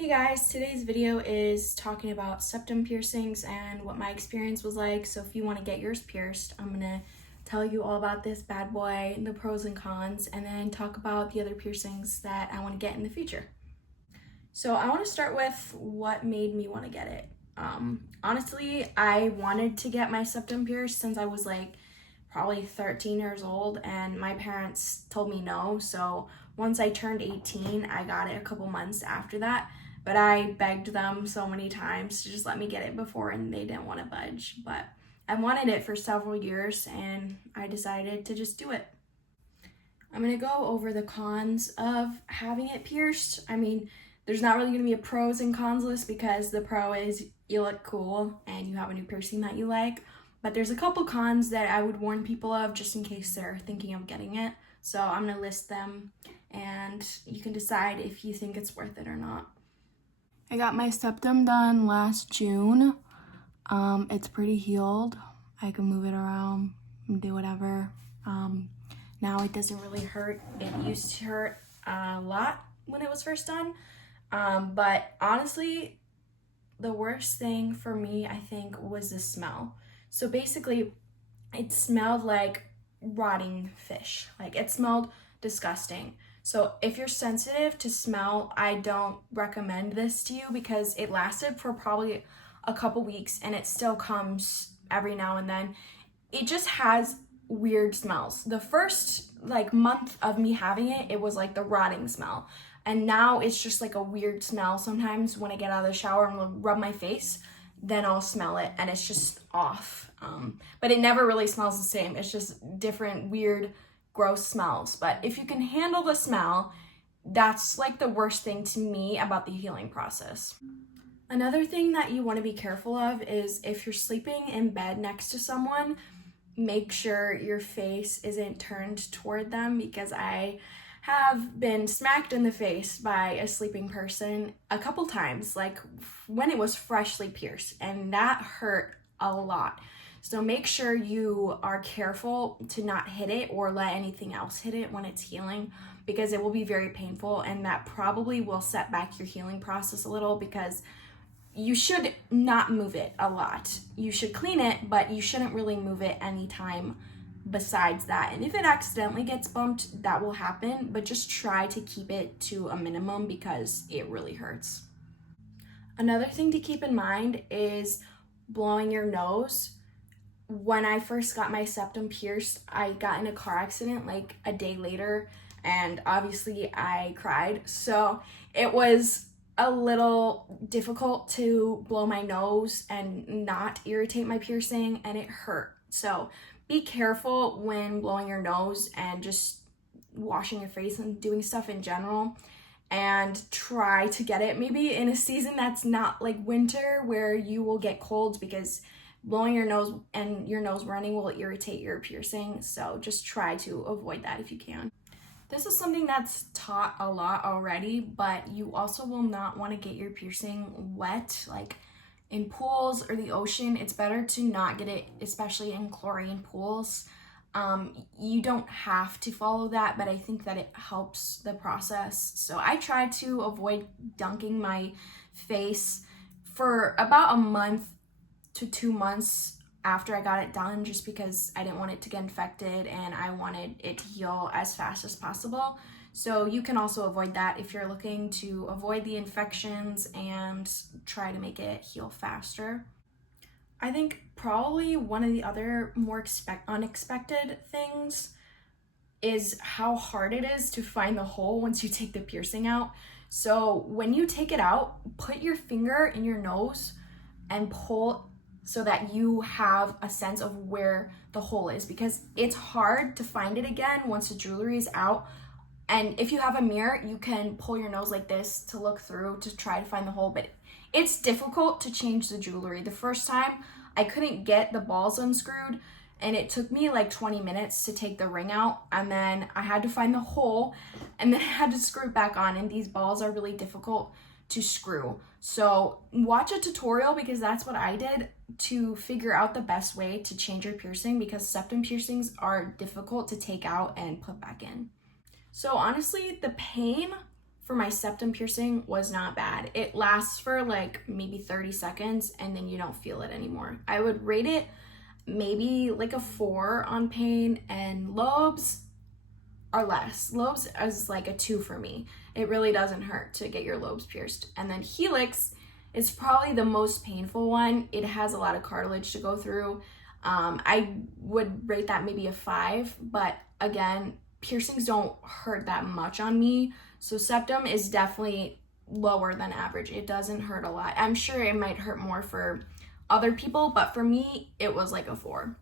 Hey guys, today's video is talking about septum piercings and what my experience was like. So if you want to get yours pierced, I'm gonna tell you all about this bad boy, the pros and cons, and then talk about the other piercings that I want to get in the future. So I want to start with what made me want to get it. Honestly, I wanted to get my septum pierced since I was like probably 13 years old, and my parents told me no. So once I turned 18, I got it a couple months after that. But I begged them so many times to just let me get it before, and they didn't want to budge. But I wanted it for several years, and I decided to just do it. I'm gonna go over the cons of having it pierced. I mean, there's not really gonna be a pros and cons list because the pro is you look cool and you have a new piercing that you like. But there's a couple cons that I would warn people of just in case they're thinking of getting it. So I'm gonna list them and you can decide if you think it's worth it or not. I got my septum done last June. It's pretty healed. I can move it around and do whatever. Now it doesn't really hurt. It used to hurt a lot when it was first done. But honestly, the worst thing for me, I think, was the smell. So basically, it smelled like rotting fish. Like, it smelled disgusting. So if you're sensitive to smell, I don't recommend this to you because it lasted for probably a couple weeks and it still comes every now and then. It just has weird smells. The first like month of me having it, it was like the rotting smell. And now it's just like a weird smell. Sometimes when I get out of the shower and rub my face, then I'll smell it and it's just off. But it never really smells the same. It's just different, weird, gross smells. But if you can handle the smell, that's like the worst thing to me about the healing process. Another thing that you want to be careful of is if you're sleeping in bed next to someone, make sure your face isn't turned toward them, because I have been smacked in the face by a sleeping person a couple times, like when it was freshly pierced, and that hurt a lot. So make sure you are careful to not hit it or let anything else hit it when it's healing, because it will be very painful and that probably will set back your healing process a little, because you should not move it a lot. You should clean it, but you shouldn't really move it anytime besides that. And if it accidentally gets bumped, that will happen, but just try to keep it to a minimum because it really hurts. Another thing to keep in mind is blowing your nose. When I first got my septum pierced, I got in a car accident like a day later, and obviously I cried. So it was a little difficult to blow my nose and not irritate my piercing, and it hurt. So be careful when blowing your nose and just washing your face and doing stuff in general, and try to get it maybe in a season that's not like winter where you will get colds, because blowing your nose and your nose running will irritate your piercing. So just try to avoid that if you can. This is something that's taught a lot already, but you also will not want to get your piercing wet, like in pools or the ocean. It's better to not get it, especially in chlorine pools. You don't have to follow that, but I think that it helps the process. So I try to avoid dunking my face for about a month to 2 months after I got it done, just because I didn't want it to get infected and I wanted it to heal as fast as possible. So you can also avoid that if you're looking to avoid the infections and try to make it heal faster. I think probably one of the other more unexpected things is how hard it is to find the hole once you take the piercing out. So when you take it out, put your finger in your nose and pull so that you have a sense of where the hole is, because it's hard to find it again once the jewelry is out. And if you have a mirror, you can pull your nose like this to look through to try to find the hole, but it's difficult to change the jewelry. The first time I couldn't get the balls unscrewed, and it took me like 20 minutes to take the ring out, and then I had to find the hole, and then I had to screw it back on, and these balls are really difficult to screw. So watch a tutorial, because that's what I did to figure out the best way to change your piercing, because septum piercings are difficult to take out and put back in. So honestly, the pain for my septum piercing was not bad. It lasts for like maybe 30 seconds and then you don't feel it anymore. I would rate it maybe like a 4 on pain, and lobes are less. Lobes is like a 2 for me. It really doesn't hurt to get your lobes pierced. And then helix is probably the most painful one. It has a lot of cartilage to go through. I would rate that maybe a 5, but again, piercings don't hurt that much on me. So septum is definitely lower than average. It doesn't hurt a lot. I'm sure it might hurt more for other people, but for me, it was like a 4.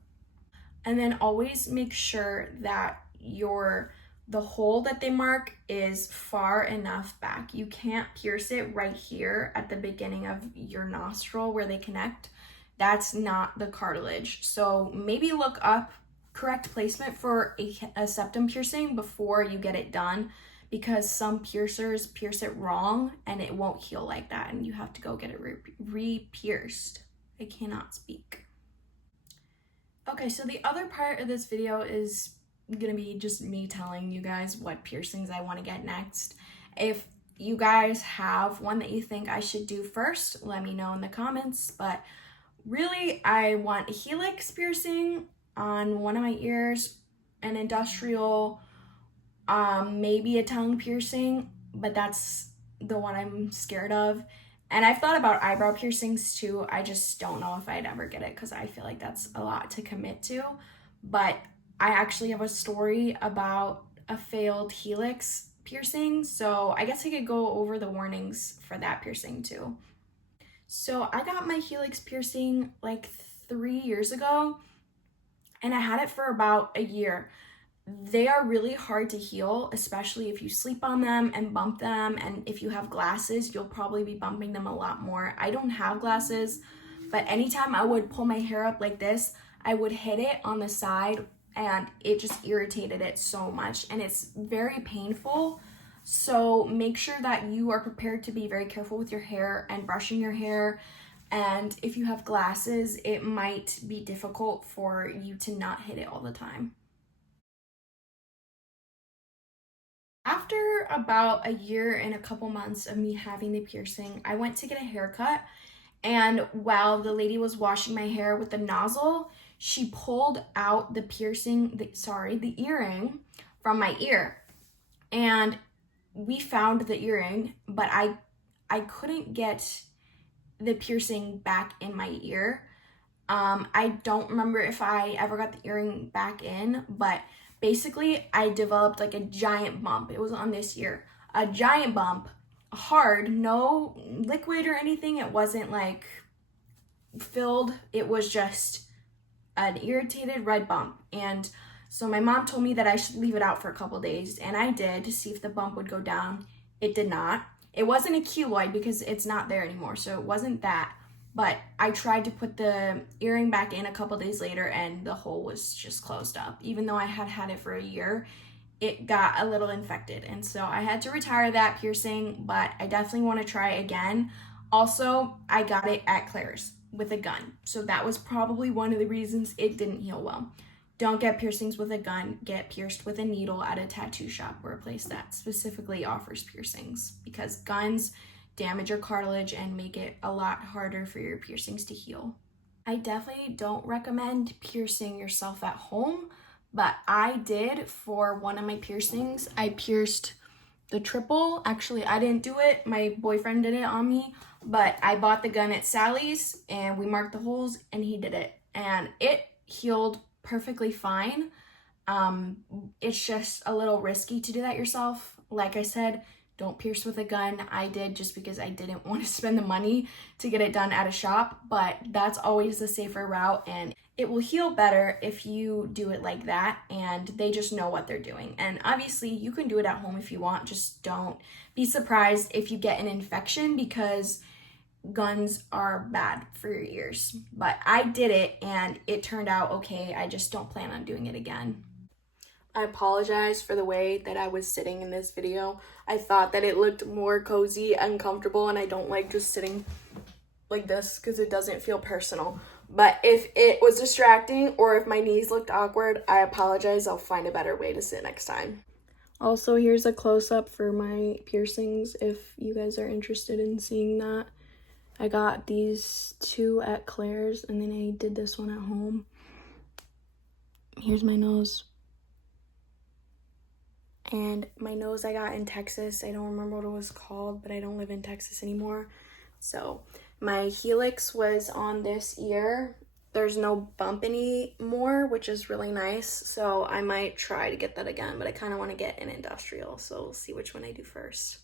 And then always make sure that the hole that they mark is far enough back. You can't pierce it right here at the beginning of your nostril where they connect. That's not the cartilage. So maybe look up correct placement for a septum piercing before you get it done, because some piercers pierce it wrong and it won't heal like that, and you have to go get it re-pierced. I cannot speak. Okay, so the other part of this video is gonna be just me telling you guys what piercings I want to get next. If you guys have one that you think I should do first, let me know in the comments. But really, I want a helix piercing on one of my ears, an industrial, maybe a tongue piercing, but that's the one I'm scared of. And I've thought about eyebrow piercings too. I just don't know if I'd ever get it because I feel like that's a lot to commit to. But I actually have a story about a failed helix piercing, so I guess I could go over the warnings for that piercing too. So I got my helix piercing like 3 years ago, and I had it for about a year. They are really hard to heal, especially if you sleep on them and bump them, and if you have glasses, you'll probably be bumping them a lot more. I don't have glasses, but anytime I would pull my hair up like this, I would hit it on the side, and it just irritated it so much, and it's very painful. So make sure that you are prepared to be very careful with your hair and brushing your hair. And if you have glasses, it might be difficult for you to not hit it all the time. After about a year and a couple months of me having the piercing, I went to get a haircut, and while the lady was washing my hair with the nozzle, she pulled out the the earring from my ear. And we found the earring, but I couldn't get the piercing back in my ear. I don't remember if I ever got the earring back in, but basically I developed like a giant bump. It was on this ear. A giant bump, hard, no liquid or anything. It wasn't like filled. It was just an irritated red bump. And so my mom told me that I should leave it out for a couple days, and I did to see if the bump would go down. It did not. It wasn't a keloid because it's not there anymore, so it wasn't that. But I tried to put the earring back in a couple days later, and the hole was just closed up. Even though I had had it for a year, it got a little infected, and so I had to retire that piercing, but I definitely want to try again. Also, I got it at Claire's with a gun, so that was probably one of the reasons it didn't heal well. Don't get piercings with a gun. Get pierced with a needle at a tattoo shop or a place that specifically offers piercings, because guns damage your cartilage and make it a lot harder for your piercings to heal. I definitely don't recommend piercing yourself at home, but I did for one of my piercings. I pierced the triple. Actually, I didn't do it. My boyfriend did it on me, but I bought the gun at Sally's and we marked the holes and he did it, and it healed perfectly fine. It's just a little risky to do that yourself. Like I said, don't pierce with a gun. I did just because I didn't want to spend the money to get it done at a shop, but that's always the safer route, and it will heal better if you do it like that, and they just know what they're doing. And obviously you can do it at home if you want, just don't be surprised if you get an infection, because guns are bad for your ears. But I did it and it turned out okay. I just don't plan on doing it again. I apologize for the way that I was sitting in this video. I thought that it looked more cozy and comfortable, and I don't like just sitting like this because it doesn't feel personal. But if it was distracting or if my knees looked awkward, I apologize. I'll find a better way to sit next time. Also, here's a close-up for my piercings if you guys are interested in seeing that. I got these two at Claire's, and then I did this one at home. Here's my nose. And my nose I got in Texas. I don't remember what it was called, but I don't live in Texas anymore. So my helix was on this ear. There's no bump anymore, which is really nice. So I might try to get that again, but I kind of want to get an industrial. So we'll see which one I do first.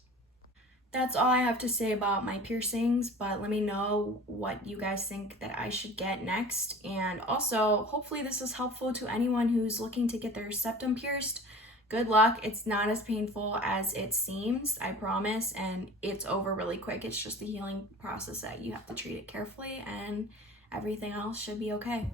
That's all I have to say about my piercings, but let me know what you guys think that I should get next. And also, hopefully this is helpful to anyone who's looking to get their septum pierced. Good luck. It's not as painful as it seems, I promise, and it's over really quick. It's just the healing process that you have to treat it carefully, and everything else should be okay.